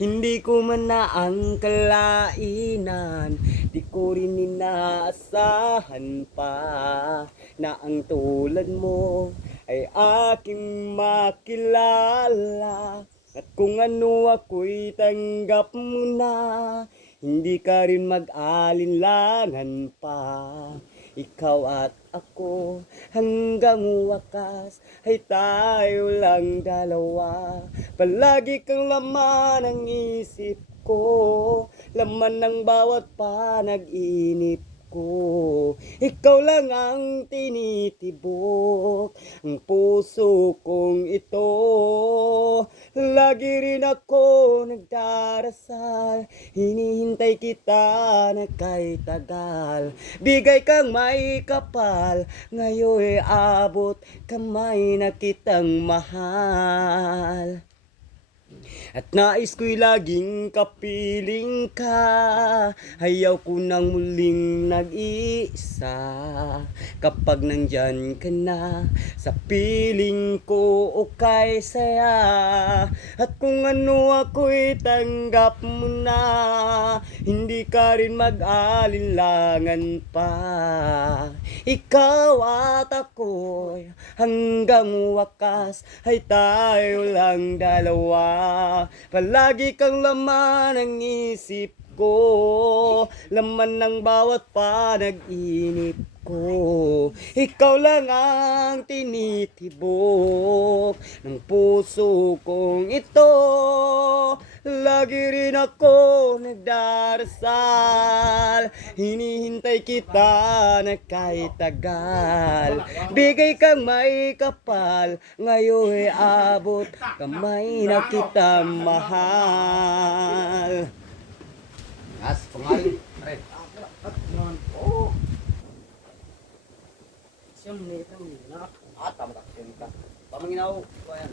Hindi ko man na ang kalainan, di ko rin inaasahan pa na ang tulad mo ay aking makilala. At kung ano ako'y tanggap mo na, hindi ka rin mag-alinlangan pa. Ikaw at ako hanggang wakas ay tayo lang dalawa. Palagi kang laman ng isip ko, laman ng bawat panag-inip ko. Ikaw lang ang tinitibok ang puso kong ito. Lagi rin ako nagdarasal, hinihintay kita na kay tagal. Bigay kang may kapal, ngayon abot kamay na kitang mahal. At nais ko'y laging kapiling ka, ayaw ko nang muling nag-iisa. Kapag nandyan ka na, sa piling ko okay saya. At kung ano ako'y tanggap mo na, hindi ka rin mag-alinlangan pa. Ikaw at ako'y hanggang wakas ay tayo lang dalawa. Palagi kang laman ng isip ko, laman ng bawat panag-inip ko. Ikaw lang ang tinitibok ng puso kong ito. Lagi rin ako nagdarasal, hinihintay kita na kahit tagal. Bigay kang may kapal, ngayon abot kamay na kita mahal. As, pangalan. Ay. Oh. Siyang nitang nila. Tama ka. Pamanginaw ko yan.